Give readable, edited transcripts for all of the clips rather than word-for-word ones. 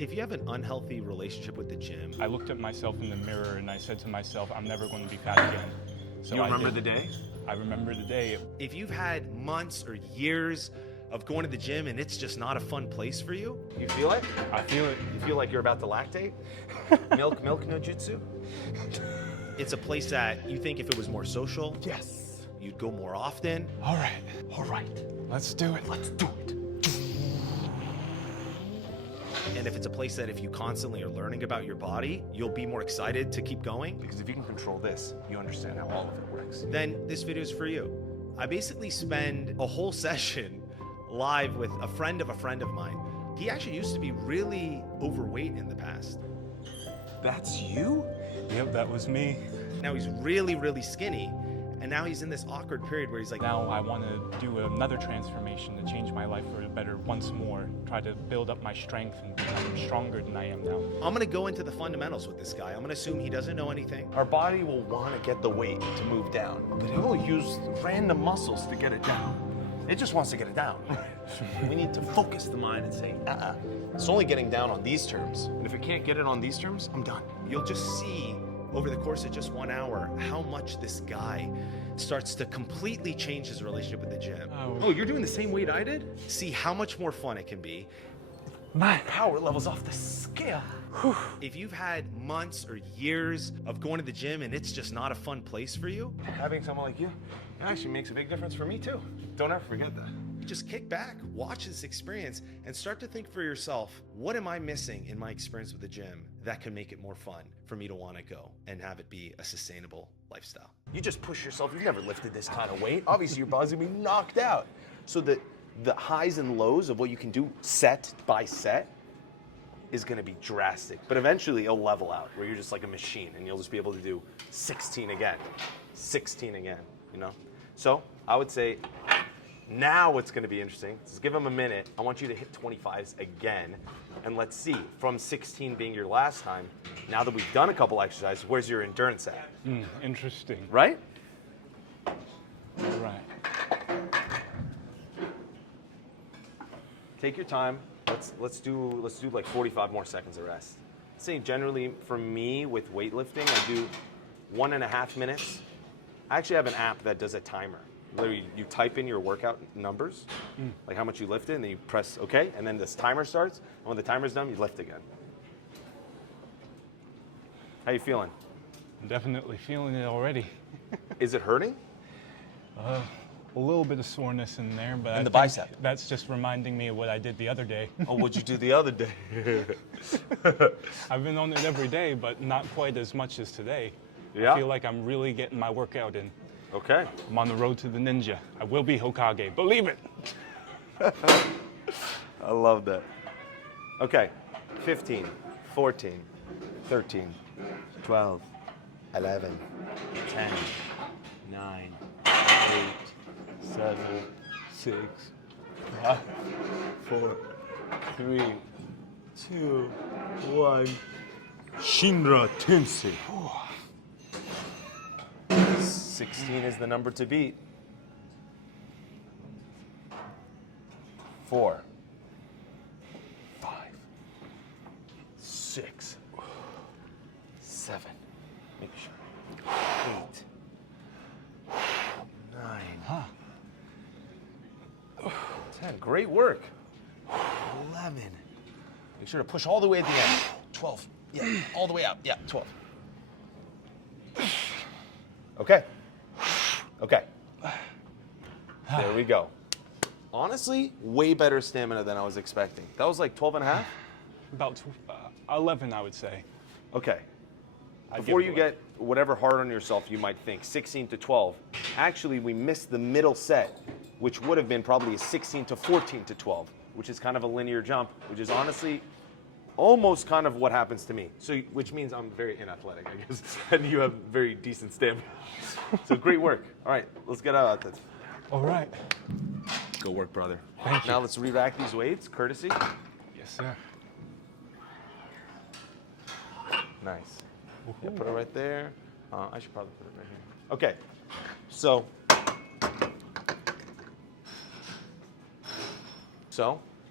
If you have an unhealthy relationship with the gym, I looked at myself in the mirror and I said to myself, I'm never going to be fat again. So you remember the day? I remember the day. If you've had months or years of going to the gym and it's just not a fun place for you, you feel it? I feel it. You feel like you're about to lactate? milk no jutsu? It's a place that you think if it was more social, Yes. you'd go more often. All right. Let's do it. Let's do it. And if it's a place that if you constantly are learning about your body, you'll be more excited to keep going. Because if you can control this, you understand how all of it works. Then this video is for you. I basically spend a whole session live with a friend of mine. He actually used to be really overweight in the past. That's you? Yep, that was me. Now he's really, really skinny. And now he's in this awkward period where he's like, Now I want to do another transformation to change my life for the better once more. Try to build up my strength and become stronger than I am now. I'm gonna go into the fundamentals with this guy. I'm gonna assume he doesn't know anything. Our body will want to get the weight to move down, but it will use random muscles to get it down. It just wants to get it down. We need to focus the mind and say, it's only getting down on these terms. And if it can't get it on these terms, I'm done. You'll just see over the course of just 1 hour how much this guy starts to completely change his relationship with the gym. Oh, you're doing the same weight I did? See how much more fun it can be. My power level's off the scale. If you've had months or years of going to the gym and it's just not a fun place for you, Having someone like you, it actually makes a big difference for me too. Don't ever forget that. just kick back, watch this experience, and start to think for yourself, what am I missing in my experience with the gym that can make it more fun for me to want to go and have it be a sustainable lifestyle? You just push yourself. You've never lifted this kind of weight. Obviously, your body's gonna be knocked out. So the highs and lows of what you can do set by set is gonna be drastic. But eventually, it'll level out where you're just like a machine, and you'll just be able to do 16 again, 16 again. You know. So I would say now what's gonna be interesting is give them a minute. I want you to hit 25s again, and let's see from 16 being your last time. Now that we've done a couple exercises, where's your endurance at? Interesting. Right? Right. Take your time. Let's do like 45 more seconds of rest. Say generally for me with weightlifting, I do 1.5 minutes. I actually have an app that does a timer. Literally, you type in your workout numbers, like how much you lifted, and then you press OK, and then this timer starts. And when the timer's done, you lift again. How you feeling? I'm definitely feeling it already. Is it hurting? A little bit of soreness in there, but In the think bicep? That's just reminding me of what I did the other day. Oh, what'd you do the other day? I've been on it every day, but not quite as much as today. Yeah? I feel like I'm really getting my workout in. Okay. I'm on the road to the ninja. I will be Hokage. Believe it. I love that. Okay, 15, 14, 13, 12, 11, 10, 9, 8, 7, 6, 5, 4, 3, 2, 1. Shinra Tensei. 16 is the number to beat. 4, 5, 6, 7, make sure, 8, 9, 10. Great work. 11. Make sure to push all the way at the end. 12. Yeah, all the way out. Yeah, 12. Okay. Okay. There we go. Honestly, way better stamina than I was expecting. That was like 12 and a half? About 11, I would say. Okay. I'd Before give it you away. get whatever hard on yourself you might think, 16 to 12. Actually, we missed the middle set, which would have been probably a 16 to 14 to 12, which is kind of a linear jump, which is honestly almost kind of what happens to me. So, which means I'm very inathletic, I guess, and you have very decent stamina. So great work. All right, let's get out of that. All right. Go work, brother. Thank you. Now let's re-rack these weights, courtesy. Yes, sir. Nice. Yeah, put it right there. I should probably put it right here. Okay, so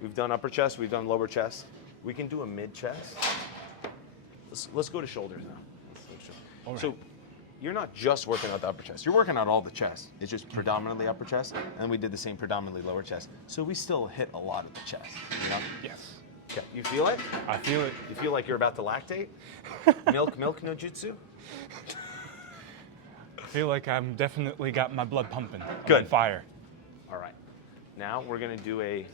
we've done upper chest, we've done lower chest. We can do a mid chest. Let's go to shoulders now. All right. So you're not just working out the upper chest. You're working out all the chest. It's just predominantly upper chest, and we did the same predominantly lower chest. So we still hit a lot of the chest. You know? Yes. Okay. You feel it? I feel it. You feel like you're about to lactate? Milk no jutsu? I feel like I'm definitely got my blood pumping. I'm Good. on fire. All right. Now we're going to do a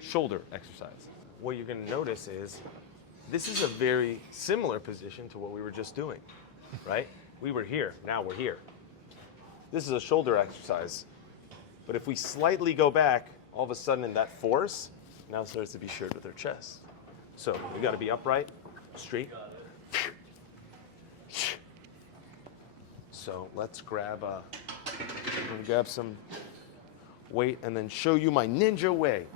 shoulder exercise. What you're going to notice is this is a very similar position to what we were just doing, right? We were here, now we're here. This is a shoulder exercise. But if we slightly go back, all of a sudden in that force, now starts to be shared with our chest. So we got to be upright, straight. So let's grab some weight and then show you my ninja way.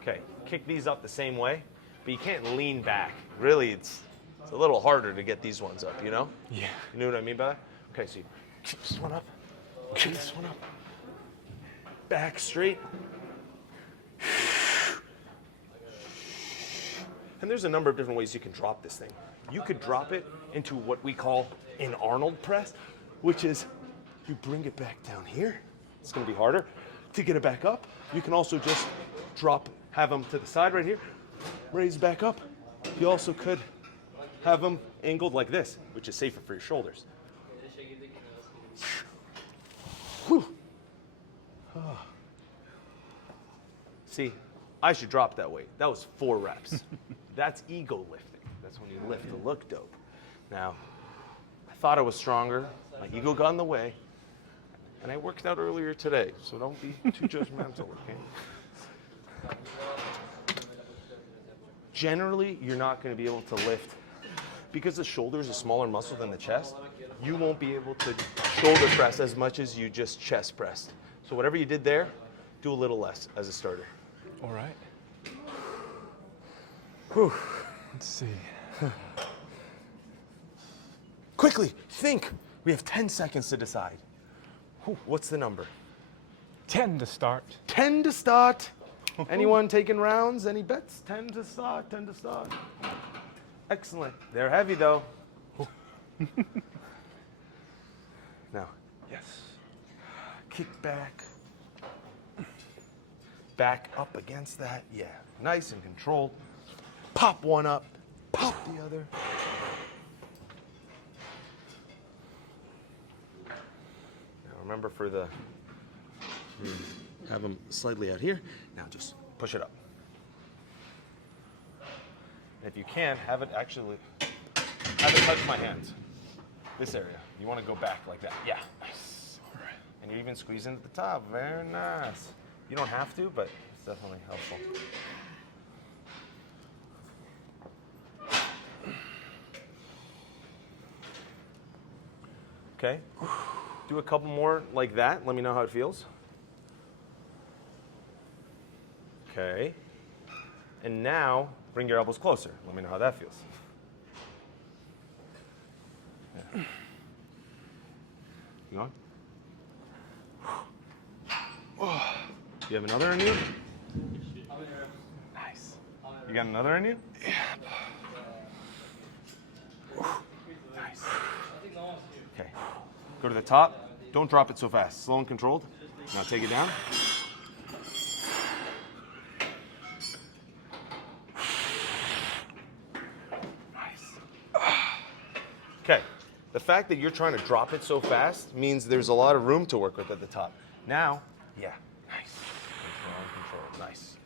Okay, kick these up the same way, but you can't lean back. Really, it's a little harder to get these ones up, you know? Yeah. You know what I mean by that? Okay, so you kick this one up, kick this one up, back straight. And there's a number of different ways you can drop this thing. You could drop it into what we call an Arnold press, which is you bring it back down here. It's gonna be harder to get it back up. You can also just have them to the side right here, raise back up. You also could have them angled like this, which is safer for your shoulders. Whew. Oh. See, I should drop that weight. That was 4 reps. That's ego lifting. That's when you lift to look dope. Now, I thought I was stronger. My ego got in the way. And I worked out earlier today, so don't be too judgmental, okay? Generally, you're not going to be able to lift. Because the shoulder is a smaller muscle than the chest, you won't be able to shoulder press as much as you just chest pressed. So whatever you did there, do a little less as a starter. All right. Whew. Let's see. Quickly, think. We have 10 seconds to decide. Whew. What's the number? 10 to start. 10 to start. Anyone taking rounds? Any bets? 10 to start, 10 to start. Excellent. They're heavy though. Now, Yes. kick back. Back up against that. Yeah, nice and controlled. Pop one up, pop the other. Now remember have them slightly out here. Now just push it up. And if you can, have it touch my hands. This area. You want to go back like that. Yeah, nice. All right. And you're even squeezing at the top. Very nice. You don't have to, but it's definitely helpful. Okay, do a couple more like that. Let me know how it feels. Okay, and now bring your elbows closer. Let me know how that feels. Yeah. You on? You have another in you? Nice. You got another in you? Yeah. Nice. Okay. Go to the top. Don't drop it so fast. Slow and controlled. Now take it down. Nice. Okay. The fact that you're trying to drop it so fast means there's a lot of room to work with at the top. Now, yeah. Nice. Control. Nice.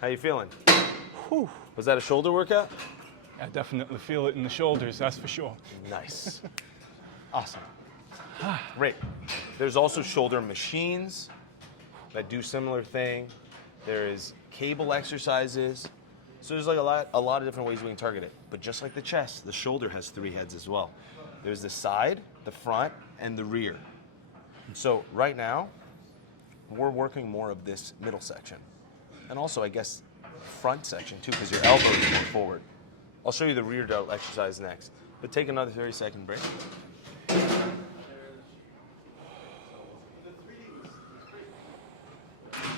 How you feeling? Whew. Was that a shoulder workout? I definitely feel it in the shoulders, that's for sure. Nice. Awesome. Great. There's also shoulder machines that do similar thing. There is cable exercises. So there's like a lot of different ways we can target it. But just like the chest, the shoulder has 3 heads as well. There's the side, the front, and the rear. So right now, we're working more of this middle section. And also, I guess, front section too, because your elbow is more forward. I'll show you the rear delt exercise next. But take another 30-second break.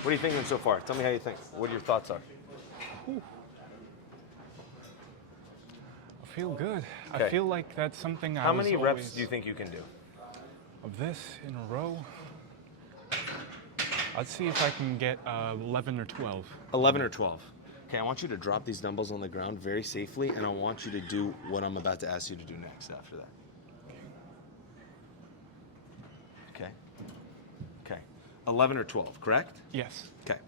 What are you thinking so far? Tell me how you think. What your thoughts are. I feel good. Okay. I feel like that's something How many reps do you think you can do? Of this in a row? I'd see if I can get 11 or 12. 11 or 12. Okay, I want you to drop these dumbbells on the ground very safely, and I want you to do what I'm about to ask you to do next after that. Okay. Okay. 11 or 12, correct? Yes. Okay.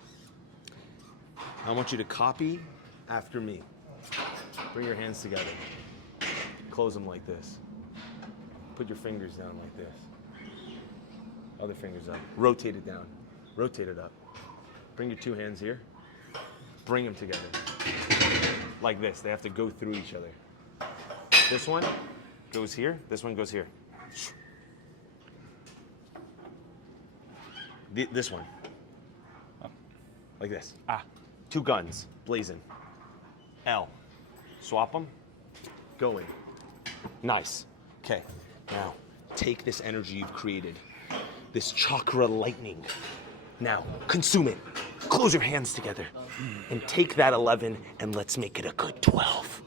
I want you to copy after me. Bring your hands together. Close them like this. Put your fingers down like this. Other fingers up. Rotate it down. Rotate it up. Bring your two hands here. Bring them together. Like this. They have to go through each other. This one goes here. This one goes here. This one. Like this. Two guns. Blazing. L. Swap them. Going. Nice. Okay. Now, take this energy you've created. This chakra lightning. Now, consume it. Close your hands together. And take that 11 and let's make it a good 12.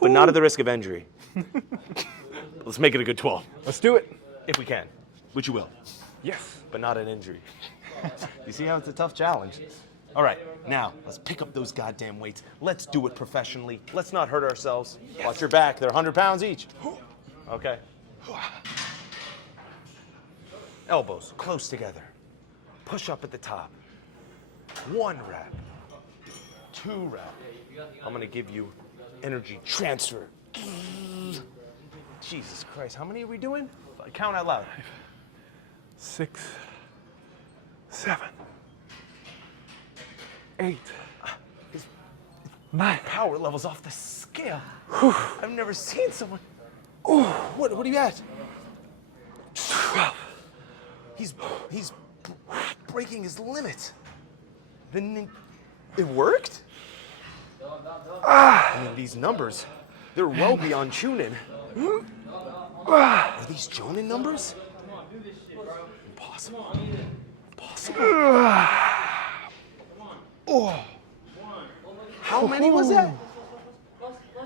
But not at the risk of injury. Let's make it a good 12. Let's do it. If we can. Which you will. Yes. But not an injury. You see how it's a tough challenge? All right, now let's pick up those goddamn weights. Let's do it professionally. Let's not hurt ourselves. Yes. Watch your back. They're 100 pounds each. Okay. Elbows close together. Push up at the top. 1 rep. 2 rep. I'm gonna give you energy transfer. Jesus Christ, how many are we doing? Count out loud. 6, 7, 8, 9. Power level's off the scale. I've never seen someone. What are you at? 12. He's breaking his limit. Then it worked? I mean, these numbers, they're well beyond Chunin. Are these Jonin numbers? Impossible. Impossible. How many was that?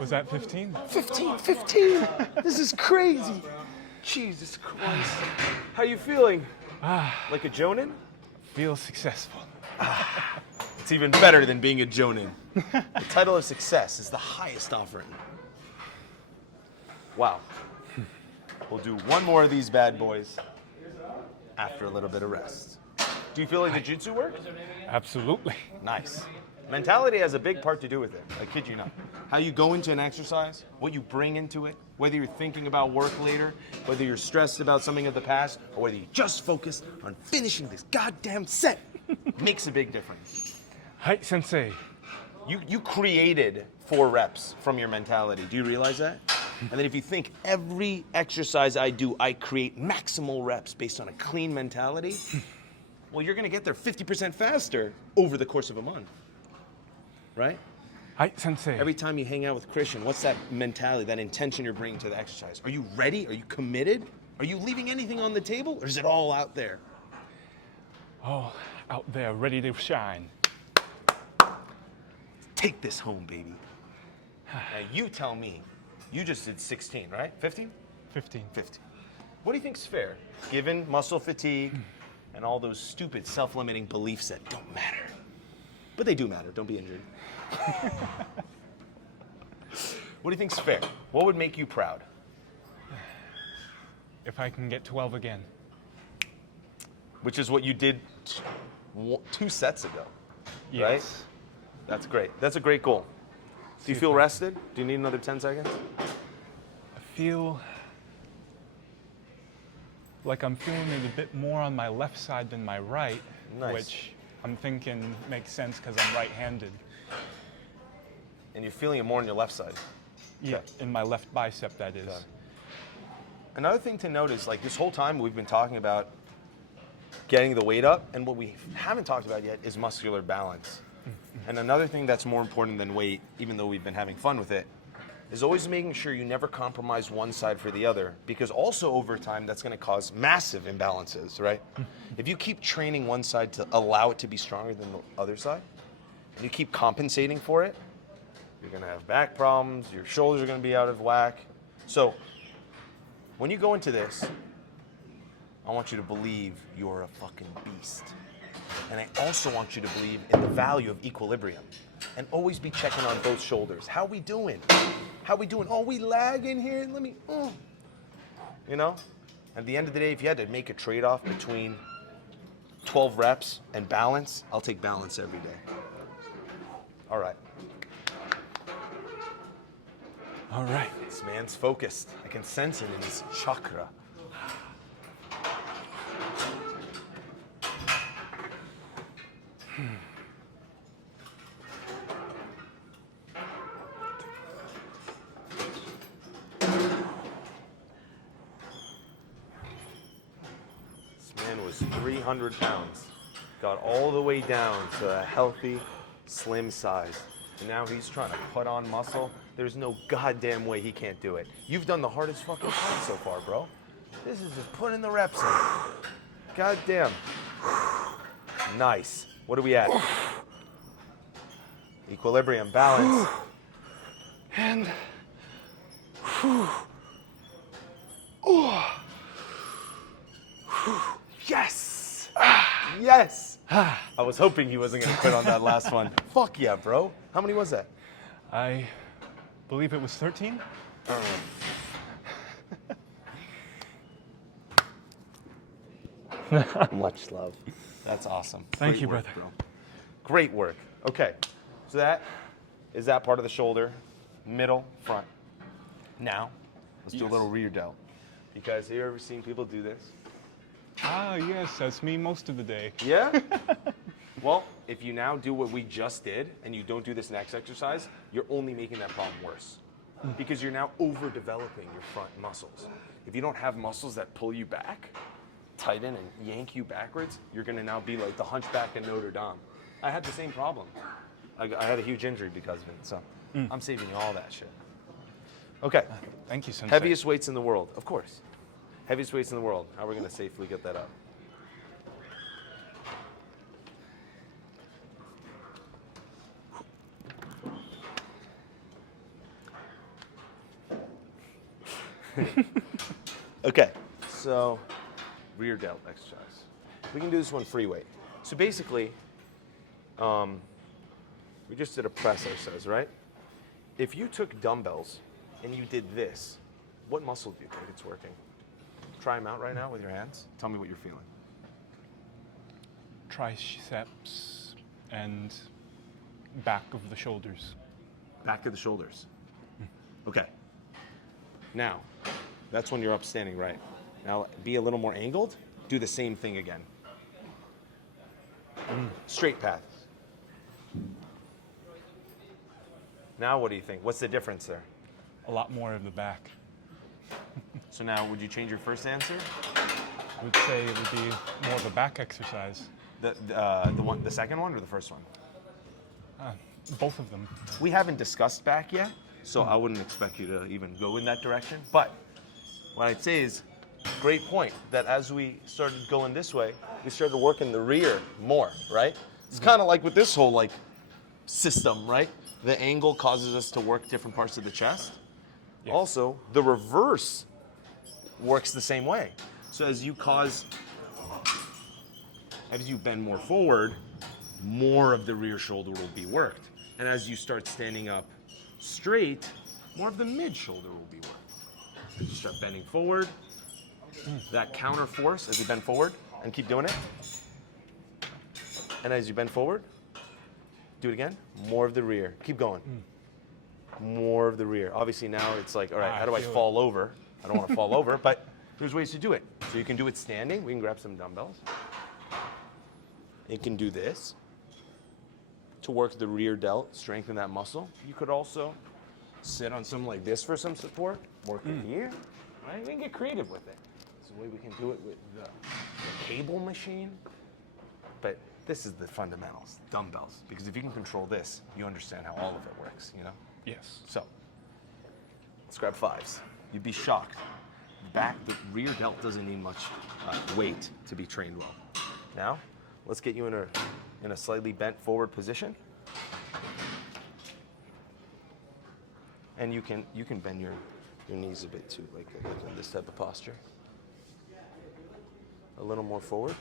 Was that 15? 15. This is crazy. Jesus Christ. How you feeling? Like a Jonin? Feel successful. It's even better than being a Jonin. The title of success is the highest offering. Wow. We'll do one more of these bad boys after a little bit of rest. Do you feel like the jutsu worked? Absolutely. Nice. Mentality has a big part to do with it. I kid you not. How you go into an exercise, what you bring into it, whether you're thinking about work later, whether you're stressed about something of the past, or whether you just focus on finishing this goddamn set, makes a big difference. Hi, sensei. You created 4 reps from your mentality. Do you realize that? And then if you think every exercise I do, I create maximal reps based on a clean mentality, well, you're going to get there 50% faster over the course of a month. Right? Hi, sensei. Every time you hang out with Christian, what's that mentality, that intention you're bringing to the exercise? Are you ready? Are you committed? Are you leaving anything on the table? Or is it all out there? Oh, out there, ready to shine. Take this home, baby. Now you tell me, you just did 16, right? 15? 15. 15. What do you think's fair, given muscle fatigue and all those stupid self-limiting beliefs that don't matter? But they do matter, don't be injured. What do you think's fair? What would make you proud? If I can get 12 again. Which is what you did 2 sets ago, Yes. right? That's great. That's a great goal. Do you feel rested? Do you need another 10 seconds? I feel like I'm feeling it a bit more on my left side than my right, Nice. which I'm thinking makes sense because I'm right-handed. And you're feeling it more on your left side. Yeah, Okay. in my left bicep, that is. Okay. Another thing to note is, like, this whole time we've been talking about getting the weight up, and what we haven't talked about yet is muscular balance. And another thing that's more important than weight, even though we've been having fun with it, is always making sure you never compromise one side for the other, because also over time, that's gonna cause massive imbalances, right? If you keep training one side to allow it to be stronger than the other side, and you keep compensating for it, you're gonna have back problems, your shoulders are gonna be out of whack. So when you go into this, I want you to believe you're a fucking beast. And I also want you to believe in the value of equilibrium. And always be checking on both shoulders. How we doing? How we doing? Oh, we lag in here. Let me, You know? At the end of the day, if you had to make a trade-off between 12 reps and balance, I'll take balance every day. All right. All right. This man's focused. I can sense it in his chakra. This man was 300 pounds. Got all the way down to a healthy, slim size. And now he's trying to put on muscle. There's no goddamn way he can't do it. You've done the hardest fucking part so far, bro. This is just putting the reps in. Goddamn. Nice. What are we at? Equilibrium, balance. And Yes! Yes! I was hoping he wasn't gonna quit on that last one. Fuck yeah, bro. How many was that? I believe it was 13. Much love. That's awesome. Thank Great you, work, brother. bro. Great work. Okay, so that is that part of the shoulder, middle, front. Now, let's do a little rear delt. Because have you ever seen people do this? Ah, yes, that's me most of the day. Yeah? Well, if you now do what we just did and you don't do this next exercise, you're only making that problem worse. Because you're now overdeveloping your front muscles. If you don't have muscles that pull you back, tighten and yank you backwards, you're gonna now be like the hunchback in Notre Dame. I had the same problem. I had a huge injury because of it, so I'm saving you all that shit. Okay. Thank you, Sensei. Heaviest weights in the world, of course. Heaviest weights in the world. How are we gonna safely get that up? Okay, so rear delt exercise. We can do this one free weight. So basically, we just did a press exercise, right? If you took dumbbells and you did this, what muscle do you think it's working? Try them out right now with your hands. Tell me what you're feeling. Triceps and back of the shoulders. Back of the shoulders. Okay. Now, that's when you're up standing, right? Now, be a little more angled. Do the same thing again. Straight path. Now, what do you think? What's the difference there? A lot more of the back. So now, would you change your first answer? I would say it would be more of a back exercise. The second one or the first one? Both of them. We haven't discussed back yet, so I wouldn't expect you to even go in that direction. But what I'd say is, great point, that as we started going this way, we started working the rear more, right? It's kind of like with this whole like system, right? The angle causes us to work different parts of the chest. Yes. Also, the reverse works the same way. So as you bend more forward, more of the rear shoulder will be worked. And as you start standing up straight, more of the mid shoulder will be worked. As you start bending forward, that counter force as you bend forward, and keep doing it. And as you bend forward, do it again, more of the rear. Keep going. More of the rear. Obviously now it's like, all right, how do I fall over? I don't want to fall over, but there's ways to do it. So you can do it standing. We can grab some dumbbells. You can do this to work the rear delt, strengthen that muscle. You could also sit on something like this for some support, work it here, right? We can get creative with it. There's a way we can do it with the cable machine, but this is the fundamentals, dumbbells, because if you can control this, you understand how all of it works, you know? Yes. So, Let's grab 5s. You'd be shocked. The rear delt doesn't need much weight to be trained well. Now, let's get you in a slightly bent forward position. And you can bend your knees a bit too, like in this type of posture. A little more forward.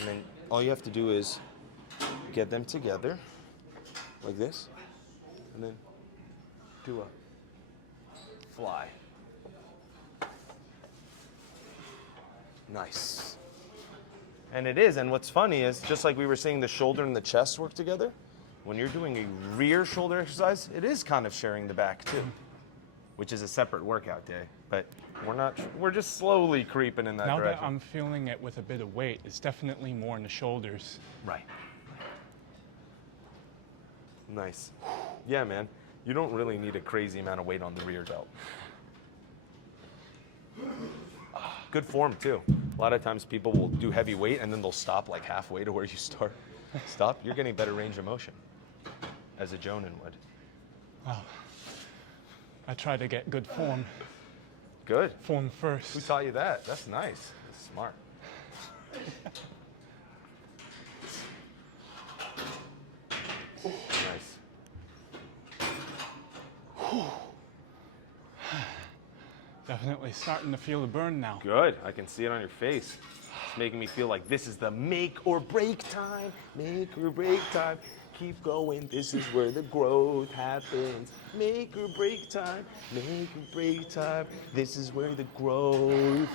And then all you have to do is get them together, like this, and then do a fly. Nice. And it is, and what's funny is, just like we were saying the shoulder and the chest work together, when you're doing a rear shoulder exercise, it is kind of sharing the back too, which is a separate workout day. But we're just slowly creeping in that direction. Now that I'm feeling it with a bit of weight, it's definitely more in the shoulders. Right. Nice. Yeah, man. You don't really need a crazy amount of weight on the rear delt. Good form too. A lot of times people will do heavy weight and then they'll stop like halfway to where you stop. You're getting better range of motion, as a Jonan would. Well, I try to get good form. Good. Form first. Who taught you that? That's nice. That's smart. Nice. Definitely starting to feel the burn now. Good. I can see it on your face. It's making me feel like this is the make or break time. Make or break time. Keep going. This is where the growth happens. Make or break time. Make or break time. This is where the growth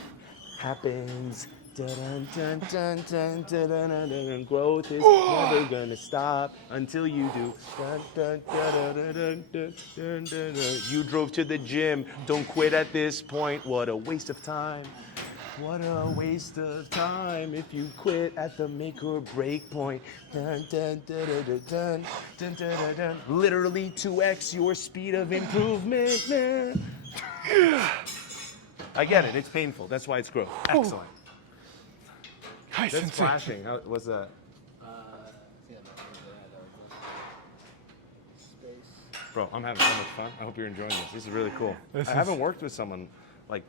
happens. Dun, dun, dun, dun, dun, dun, dun, dun. Growth is never gonna stop until you do. Dun, dun, dun, dun, dun, dun, dun, dun, dun. You drove to the gym. Don't quit at this point. What a waste of time. What a waste of time if you quit at the make or break point. Dun, dun, dun, dun, dun, dun, dun, dun, dun, dun. Literally 2x your speed of improvement, man. I get it. It's painful. That's why it's growth. Excellent. That's flashing. How was that? Bro, I'm having so much fun. I hope you're enjoying this. This is really cool. I haven't worked with someone like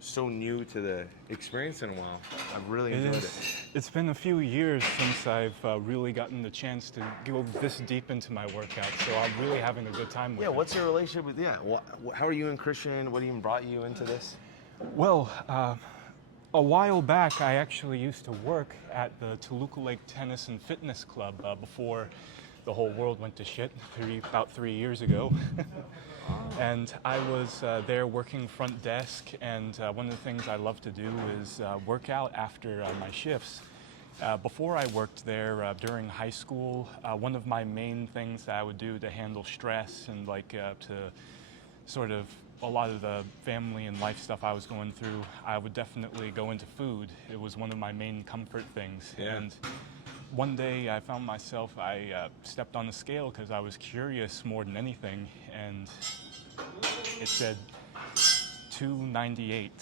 so new to the experience in a while. I've really enjoyed it. It's been a few years since I've really gotten the chance to go this deep into my workout, so I'm really having a good time with it. Yeah, what's your relationship with, how are you and Christian? What even brought you into this? Well, a while back, I actually used to work at the Toluca Lake Tennis and Fitness Club before the whole world went to shit about 3 years ago. And I was there working front desk, and one of the things I love to do is work out after my shifts. Before I worked there during high school, one of my main things that I would do to handle stress and to sort of a lot of the family and life stuff I was going through, I would definitely go into food. It was one of my main comfort things. Yeah. And one day I found myself, I stepped on the scale because I was curious more than anything, and it said 298.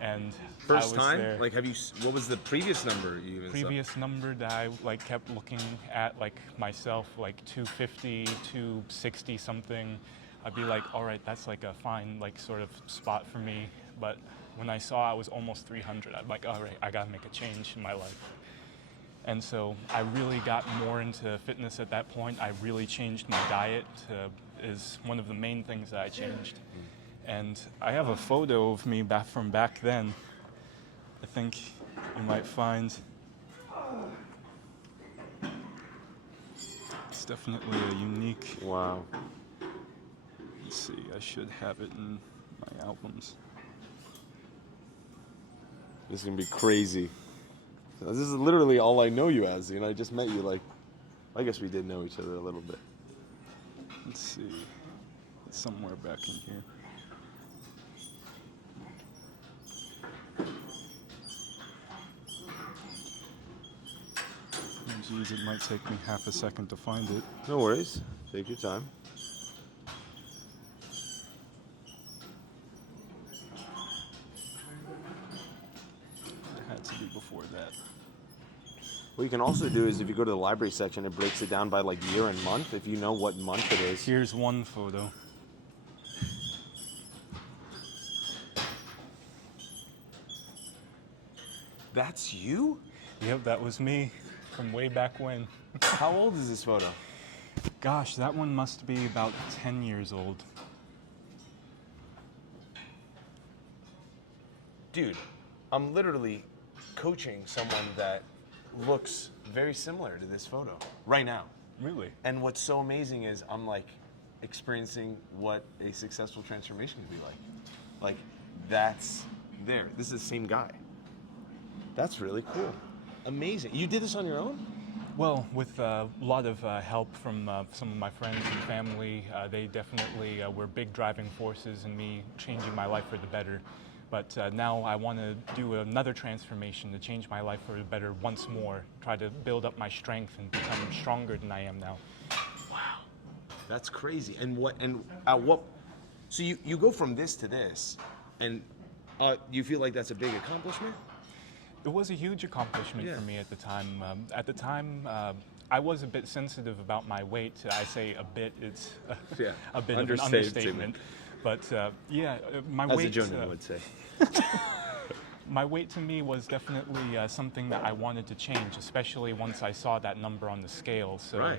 And First I was time? there. Like, what was the previous number you even Previous number that I kept looking at myself, 250, 260 something. I'd be like, all right, that's a fine sort of spot for me. But when I saw I was almost 300, I'm like, all right, I gotta make a change in my life. And so I really got more into fitness at that point. I really changed my diet is one of the main things that I changed. And I have a photo of me from back then. I think you might find. It's definitely a unique. Wow. Let's see, I should have it in my albums. This is gonna be crazy. This is literally all I know you as. I just met you I guess we did know each other a little bit. Let's see, it's somewhere back in here. Oh, geez, it might take me half a second to find it. No worries. Take your time. It had to be before that. What you can also do is if you go to the library section, it breaks it down by year and month. If you know what month it is. Here's one photo. That's you? Yep, that was me from way back when. How old is this photo? Gosh, that one must be about 10 years old. Dude, I'm literally coaching someone that looks very similar to this photo right now. Really? And what's so amazing is I'm like experiencing what a successful transformation can be like. Like, that's there. This is the same guy. That's really cool. Amazing. You did this on your own? Well, with a lot of help from some of my friends and family, they definitely were big driving forces in me changing my life for the better. But now I want to do another transformation to change my life for the better once more, try to build up my strength and become stronger than I am now. Wow. That's crazy. And so you go from this to this, and you feel like that's a big accomplishment? It was a huge accomplishment for me at the time. I was a bit sensitive about my weight. I say a bit, it's a bit of an understatement. But my As weight... a Jonan would say. My weight to me was definitely something that I wanted to change, especially once I saw that number on the scale. So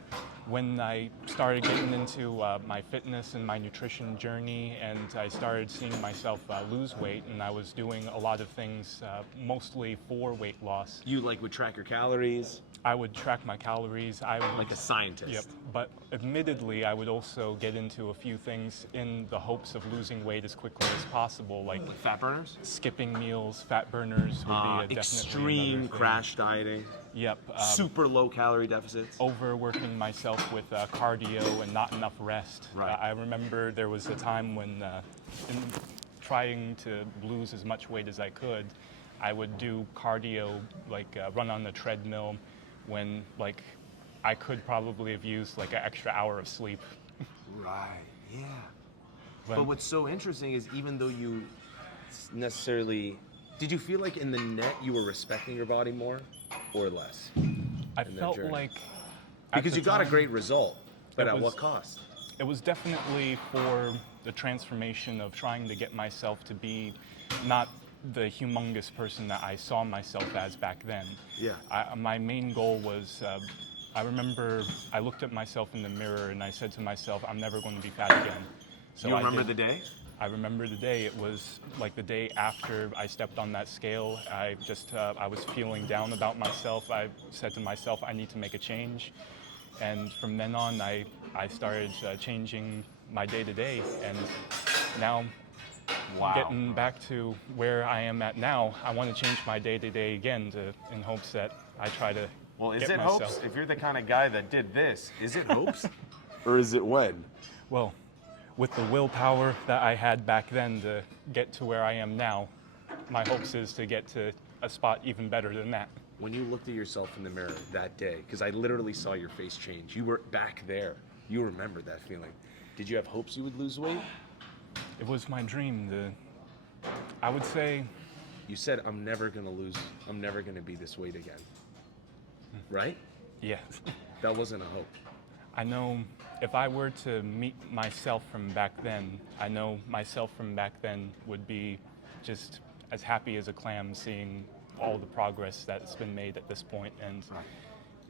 when I started getting into my fitness and my nutrition journey, and I started seeing myself lose weight, and I was doing a lot of things mostly for weight loss. You would track your calories? I would track my calories. I would, like a scientist. Yep. But admittedly, I would also get into a few things in the hopes of losing weight as quickly as possible, like fat burners, skipping meals, fat burners would be extreme crash dieting. Yep. Super low calorie deficits. Overworking myself with cardio and not enough rest. Right. I remember there was a time when, in trying to lose as much weight as I could, I would do cardio, like run on the treadmill, when I could probably have used an extra hour of sleep. Right, yeah. But what's so interesting is even though you necessarily, did you feel like in the net you were respecting your body more or less? I felt like... Because you got a great result, but at what cost? It was definitely for the transformation of trying to get myself to be not the humongous person that I saw myself as back then. Yeah. My main goal was, I remember I looked at myself in the mirror and I said to myself, I'm never going to be fat again. So you remember the day? I remember the day. It was like the day after I stepped on that scale. I was feeling down about myself. I said to myself, I need to make a change. And from then on, I started changing my day-to-day. And now, getting back to where I am at now, I want to change my day-to-day again in hopes that I try to is it hopes? If you're the kind of guy that did this, is it hopes? Or is it when? Well, with the willpower that I had back then to get to where I am now, my hopes is to get to a spot even better than that. When you looked at yourself in the mirror that day, because I literally saw your face change, you were back there. You remembered that feeling. Did you have hopes you would lose weight? It was my dream. I would say... You said, I'm never going to be this weight again. Right? Yes. That wasn't a hope. I know if I were to meet myself from back then, I know myself from back then would be just as happy as a clam seeing all the progress that's been made at this point, and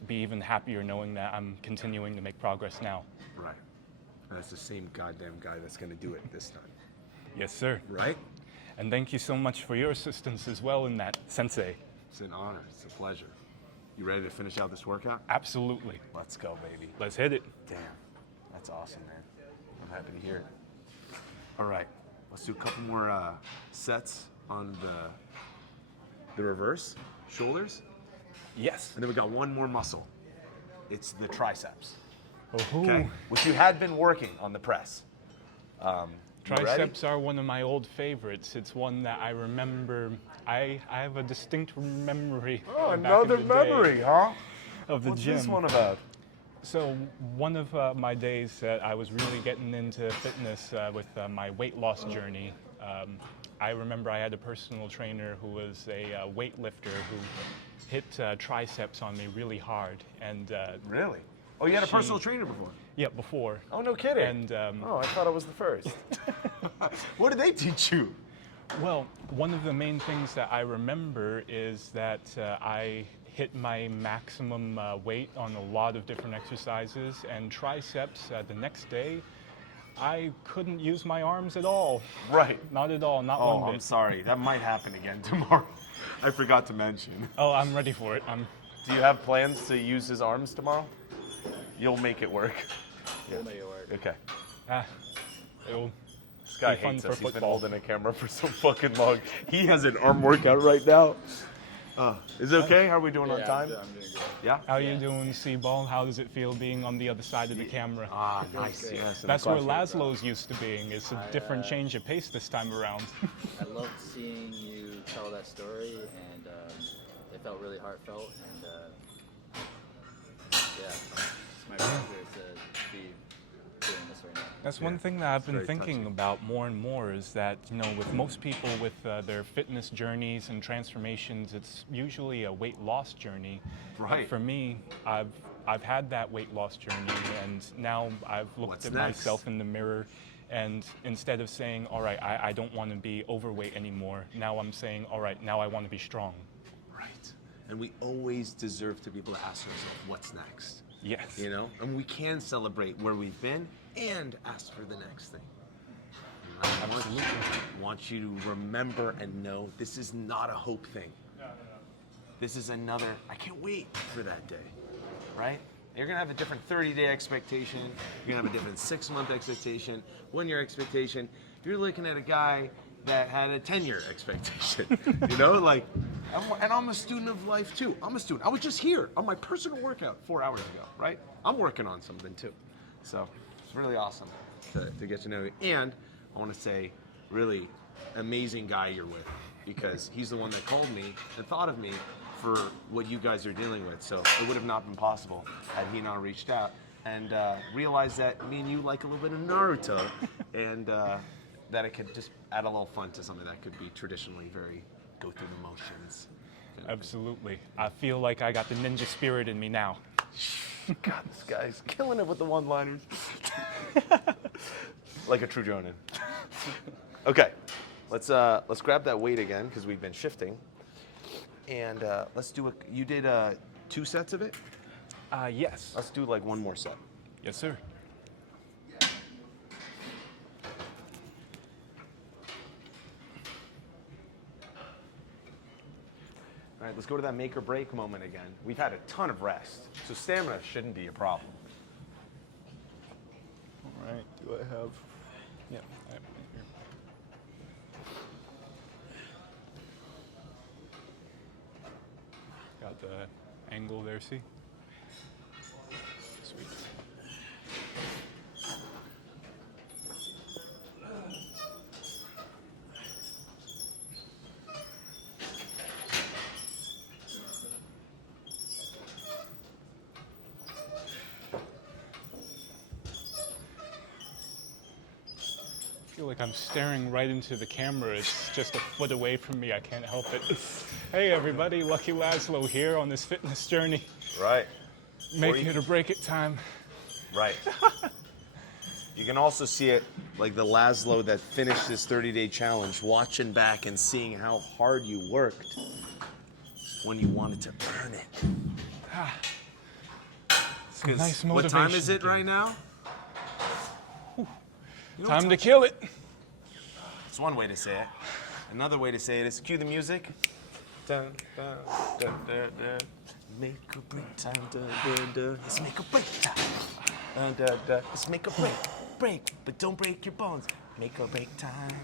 be even happier knowing that I'm continuing to make progress now. Right. That's the same goddamn guy that's going to do it this time. Yes, sir. Right? And thank you so much for your assistance as well in that, Sensei. It's an honor. It's a pleasure. You ready to finish out this workout? Absolutely. Let's go, baby. Let's hit it. Damn. That's awesome, man. I'm happy to hear it. All right. Let's do a couple more sets on the reverse shoulders. Yes. And then we got one more muscle. It's the triceps. Oh-hoo. Okay? Which you had been working on the press. Triceps are one of my old favorites. It's one that I remember. I have a distinct memory. Oh, another memory, huh? Of the gym. What's this one about? So one of my days that I was really getting into fitness with my weight loss journey, I remember I had a personal trainer who was a weightlifter who hit triceps on me really hard. And really? Oh, you had a personal trainer before? Yeah, before. Oh, no kidding. And oh, I thought I was the first. What did they teach you? Well, one of the main things that I remember is that I hit my maximum weight on a lot of different exercises, and triceps the next day, I couldn't use my arms at all. Right. Not at all, not Oh, one bit. I'm sorry. That might happen again tomorrow. I forgot to mention. Oh, I'm ready for it. Do you have plans to use his arms tomorrow? You'll make it work. We'll make it work. Okay. It'll This guy be fun hates for us. He's been football. holding a camera for so fucking long. He has an arm workout right now. Is it okay? How are we doing on time? I'm doing good. Yeah? How you doing, C-Ball? How does it feel being on the other side of the camera? Ah, nice. Yes, That's where Lazlo's used to being. It's a different change of pace this time around. I loved seeing you tell that story, and it felt really heartfelt. And yeah, it's my pleasure to be doing this right now. That's one thing that I've been very thinking touching. about more and more is that, with most people with their fitness journeys and transformations, it's usually a weight loss journey. Right. But for me, I've had that weight loss journey, and now I've looked What's at next? myself in the mirror, and instead of saying, all right, I don't want to be overweight anymore, now I'm saying, all right, now I want to be strong. Right. And we always deserve to be able to ask ourselves, what's next? Yes. And we can celebrate where we've been and ask for the next thing. And I want you to remember and know this is not a hope thing. This is another, I can't wait for that day, right? You're gonna have a different 30-day expectation. You're gonna have a different 6-month expectation, 1-year expectation. You're looking at a guy that had a 10-year expectation, and I'm a student of life too. I'm a student. I was just here on my personal workout 4 hours ago, right? I'm working on something too. So it's really awesome to get to know you. And I want to say, really amazing guy you're with, because he's the one that called me and thought of me for what you guys are dealing with. So it would have not been possible had he not reached out and realized that me and you like a little bit of Naruto, and that it could just add a little fun to something that could be traditionally very go through the motions. Absolutely. I feel like I got the ninja spirit in me now. God, this guy's killing it with the one-liners. Like a true Jonin. Okay, let's grab that weight again because we've been shifting, and let's do you did 2 sets of it. Yes. Let's do like one more set. Yes, sir. All right, let's go to that make or break moment again. We've had a ton of rest, so stamina shouldn't be a problem. All right. Do I have? Yeah. I have it here. Got the angle there. See? Sweet. I feel like I'm staring right into the camera. It's just a foot away from me. I can't help it. Hey everybody, Lucky Lazlo here on this fitness journey. Right. Make it or break it time. Right. You can also see it like the Lazlo that finished this 30-day challenge, watching back and seeing how hard you worked when you wanted to earn it. Some nice What time motivation is it again. right now? Time to kill it. It's one way to say it. Another way to say it is cue the music. Dun, dun, dun, dun, dun. Make a break time. Dun, dun, dun. Let's make a break time. Dun, dun, dun. Let's make a break, but don't break your bones. Make a break time.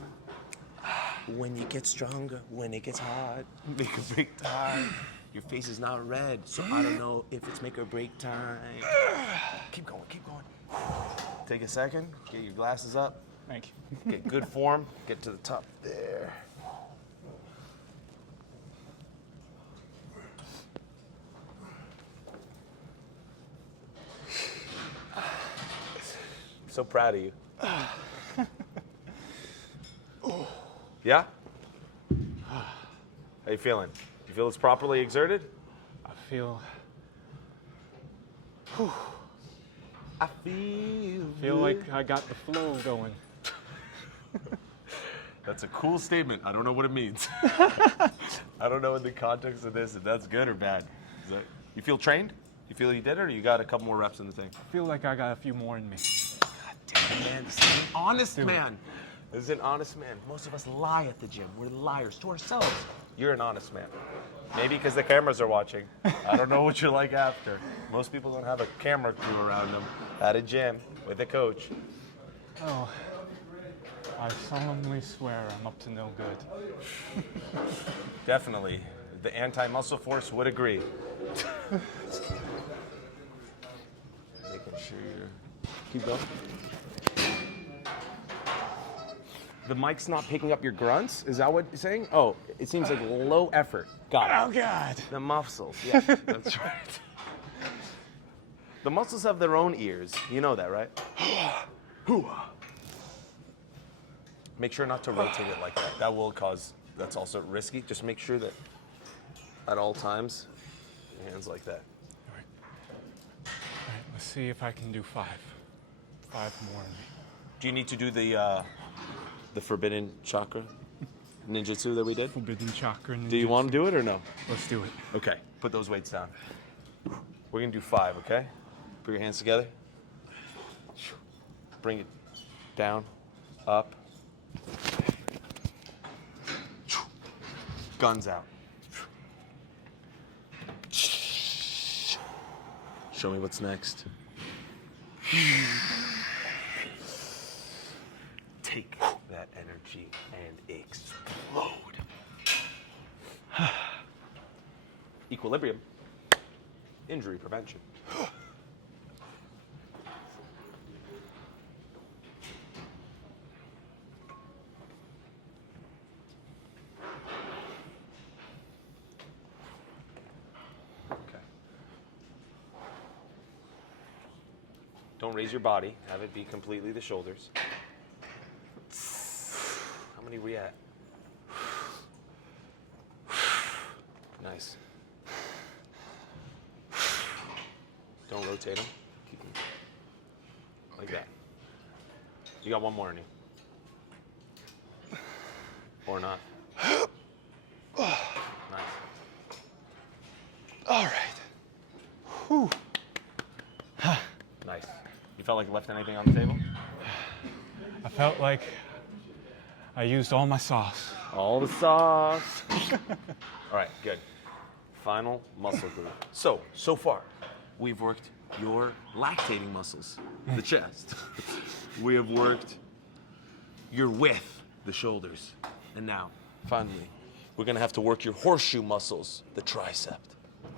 When you get stronger, when it gets hard, make a break time. Your face is not red, so I don't know if it's make or break time. Keep going, keep going. Take a second, get your glasses up, Thank you. get good form, get to the top there. So proud of you. Yeah? How you feeling? You feel it's properly exerted? I feel I feel like I got the flow going. That's a cool statement. I don't know what it means. I don't know in the context of this if that's good or bad. You feel trained? You feel you did it, or you got a couple more reps in the thing? I feel like I got a few more in me. God damn, man. This is an honest man. This is an honest man. Most of us lie at the gym. We're liars to ourselves. You're an honest man. Maybe because the cameras are watching. I don't know what you're like after. Most people don't have a camera crew around them at a gym with a coach. Oh, I solemnly swear I'm up to no good. Definitely. The anti-muscle force would agree. Making sure you're... Keep going. The mic's not picking up your grunts? Is that what you're saying? Oh, it seems like low effort. Got it. Oh, God. The muscles. Yeah, that's right. The muscles have their own ears. You know that, right? Make sure not to rotate it like that. That will cause, that's also risky. Just make sure that at all times, your hands like that. All right, let's see if I can do 5. 5 more in me. Do you need to do the forbidden chakra ninjutsu that we did? Forbidden chakra ninjutsu. Do you want to do it or no? Let's do it. Okay, put those weights down. We're gonna do 5, okay? Put your hands together. Bring it down, up. Guns out. Show me what's next. Take that energy and explode. Equilibrium. Injury prevention. Okay. Don't raise your body. Have it be completely the shoulders. How many we at? Nice. Don't rotate them. Keep them like that. You got one more in you. Or not. Nice. All right. Whew. Nice. You felt like left anything on the table? I felt like I used all my sauce. All the sauce. All right, good. Final muscle group. So far, we've worked your lactating muscles, the chest. We have worked your width, the shoulders. And now, finally, we're gonna have to work your horseshoe muscles, the tricep.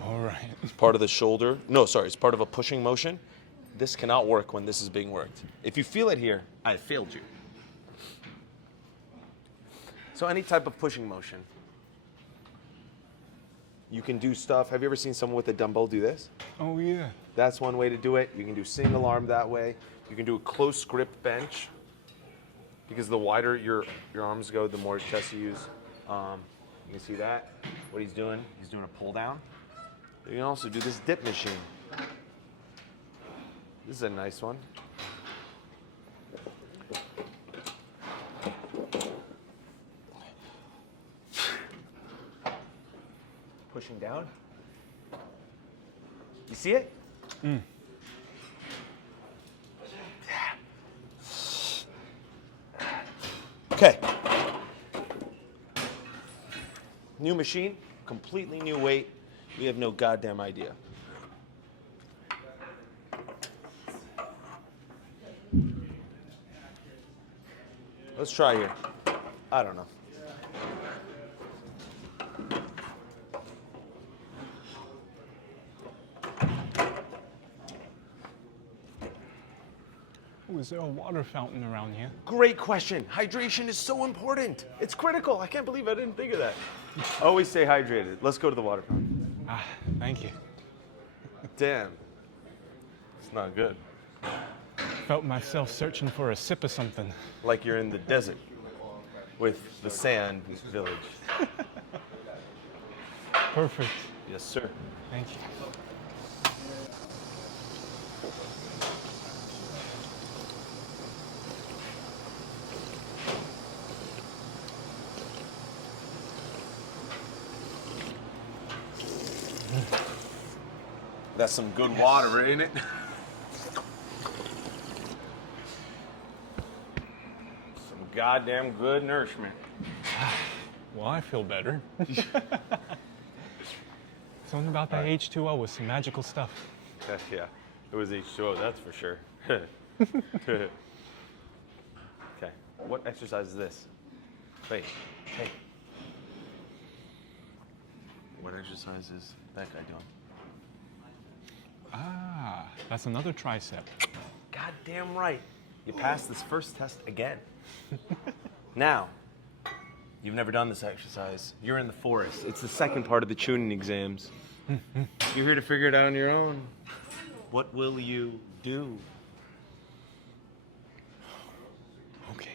All right. It's part of the shoulder. No, sorry, it's part of a pushing motion. This cannot work when this is being worked. If you feel it here, I failed you. So any type of pushing motion. You can do stuff. Have you ever seen someone with a dumbbell do this? Oh, yeah. That's one way to do it. You can do single arm that way. You can do a close grip bench, because the wider your arms go, the more chest you use. You can see that. What he's doing a pull down. You can also do this dip machine. This is a nice one. Pushing down. You see it? Mm. Okay. New machine, completely new weight. We have no goddamn idea. Let's try here. I don't know. Oh, is there a water fountain around here? Great question. Hydration is so important. It's critical. I can't believe I didn't think of that. Always stay hydrated. Let's go to the water fountain. Ah, thank you. Damn. It's not good. Felt myself searching for a sip of something. Like you're in the desert with the sand village. Perfect. Yes, sir. Thank you. That's some good water, ain't it? Some goddamn good nourishment. Well, I feel better. Something about that H2O was some magical stuff. Yeah, it was H2O, that's for sure. Okay, what exercise is this? Wait, hey. What exercise is that guy doing? Ah, that's another tricep. Goddamn right. You passed this first test again. Now, you've never done this exercise. You're in the forest. It's the second part of the tuning exams. You're here to figure it out on your own. What will you do? Okay.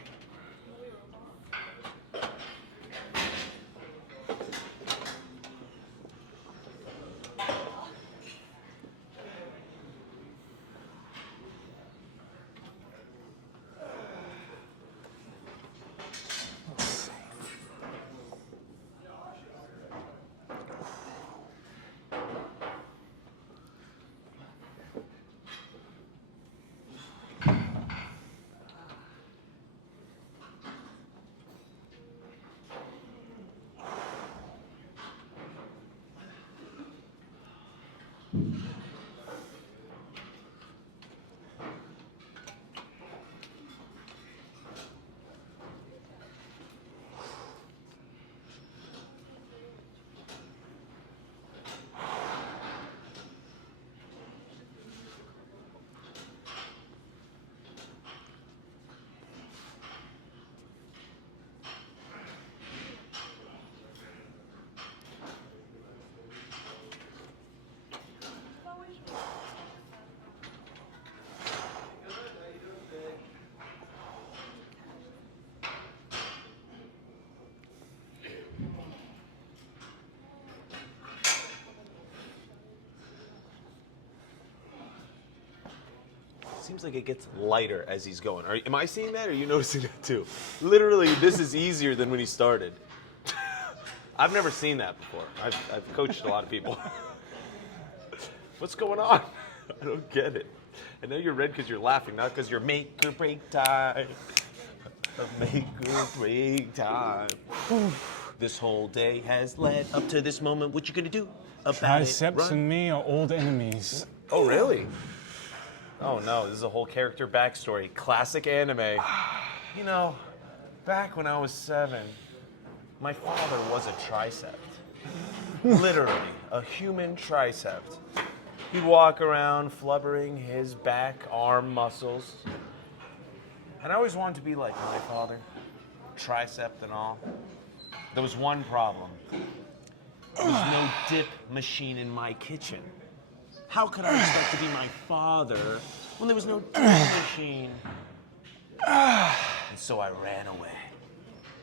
Seems like it gets lighter as he's going. Am I seeing that, or are you noticing that too? Literally, this is easier than when he started. I've never seen that before. I've coached a lot of people. What's going on? I don't get it. I know you're red because you're laughing, not because you're make or break time. Make or break time. This whole day has led up to this moment. What you gonna do about Triceps it? and me are old enemies. Oh, really? Oh no, this is a whole character backstory. Classic anime. You know, back when I was 7, my father was a tricept. Literally, a human tricept. He'd walk around flubbering his back arm muscles. And I always wanted to be like my father, tricept and all. There was one problem. There was no dip machine in my kitchen. How could I expect to be my father when there was no dip machine? And so I ran away.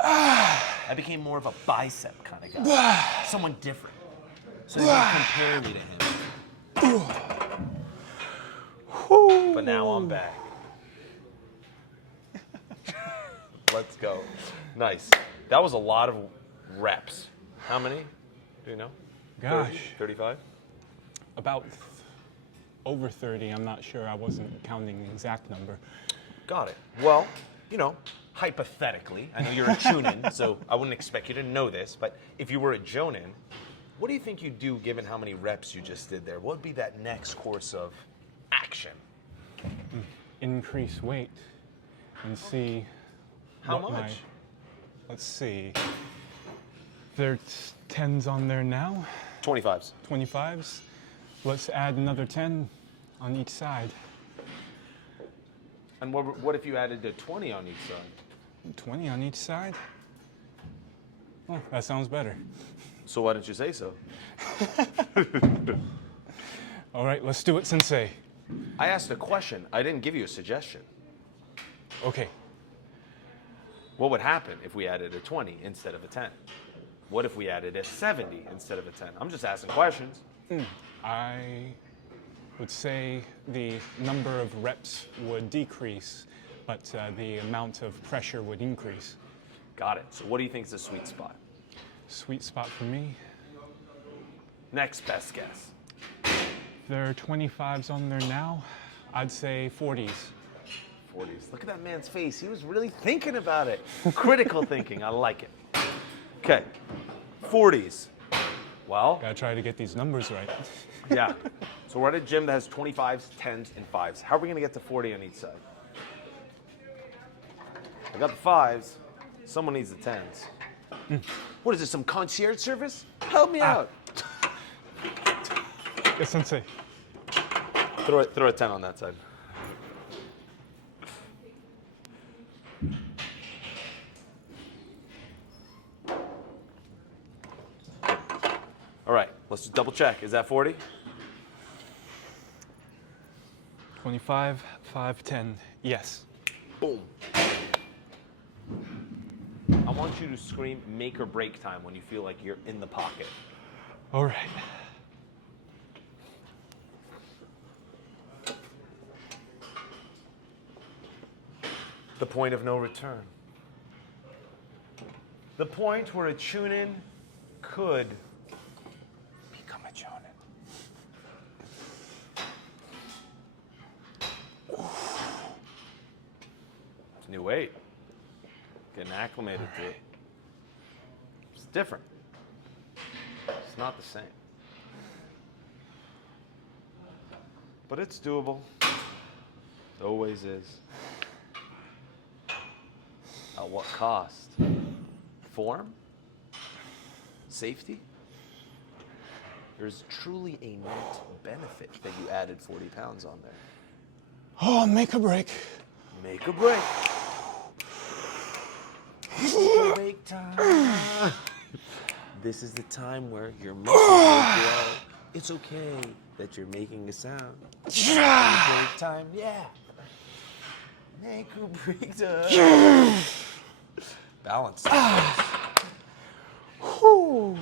I became more of a bicep kind of guy. Someone different. So they would compare me to him. But now I'm back. Let's go. Nice. That was a lot of reps. How many? Do you know? Gosh. 30, 35? About over 30, I'm not sure. I wasn't counting the exact number. Got it. Well, you know, hypothetically, I know you're a chunin, so I wouldn't expect you to know this, but if you were a jonin, what do you think you'd do given how many reps you just did there? What would be that next course of action? Increase weight and see How what much? Let's see. There's 10s on there now, 25s. 25s. Let's add another 10 on each side. And what if you added a 20 on each side? 20 on each side? Oh, that sounds better. So why didn't you say so? All right, let's do it, Sensei. I asked a question. I didn't give you a suggestion. Okay. What would happen if we added a 20 instead of a 10? What if we added a 70 instead of a 10? I'm just asking questions. I would say the number of reps would decrease, but the amount of pressure would increase. Got it. So what do you think is the sweet spot? Sweet spot for me? Next best guess. There are 25s on there now. I'd say 40s. 40s. Look at that man's face. He was really thinking about it. Critical thinking. I like it. Okay. 40s. Well, Gotta try to get these numbers right. yeah. So we're at a gym that has 25s, 10s, and 5s. How are we going to get to 40 on each side? I got the 5s. Someone needs the 10s. What is this, some concierge service? Help me out. Yes, sensei. Throw a 10 on that side. All right, let's just double check. Is that 40? 25, 5, 10. Yes. Boom. I want you to scream make or break time when you feel like you're in the pocket. All right. The point of no return. The point where a chunin could become a chonin. It's new weight. Getting acclimated to it. It's different. It's not the same. But it's doable. It always is. At what cost? Form? Safety? There's truly a net benefit that you added 40 pounds on there. Oh, make a break. Make a break. Make a break time. This is the time where your muscles will grow. It's okay that you're making a sound. Make a break time, yeah. Make a break time. Balance.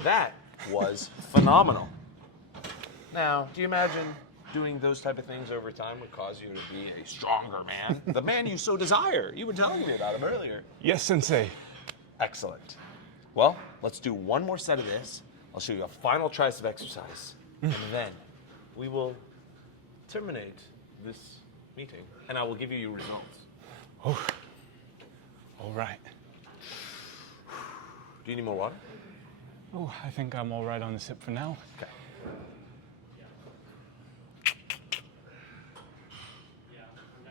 That was phenomenal. Now, do you imagine doing those type of things over time would cause you to be a stronger man? The man you so desire. You were telling me about him earlier. Yes, sensei. Excellent. Well, let's do one more set of this. I'll show you a final tricep exercise. And then we will terminate this meeting. And I will give you your results. Oh. All right. Do you need more water? Oh, I think I'm all right on the sip for now. Okay.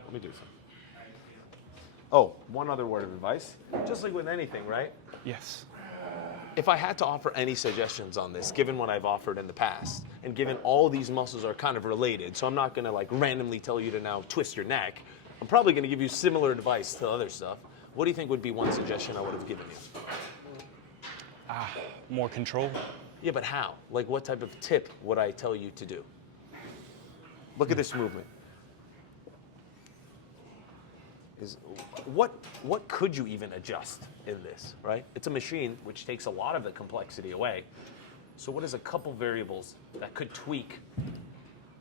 Let me do some. Oh, one other word of advice. Just like with anything, right? Yes. If I had to offer any suggestions on this, given what I've offered in the past, and given all these muscles are kind of related, so I'm not gonna like randomly tell you to now twist your neck. I'm probably gonna give you similar advice to other stuff. What do you think would be one suggestion I would have given you? More control. Yeah, but how? Like what type of tip would I tell you to do? Look at this movement. What could you even adjust in this, right? It's a machine which takes a lot of the complexity away. So what is a couple variables that could tweak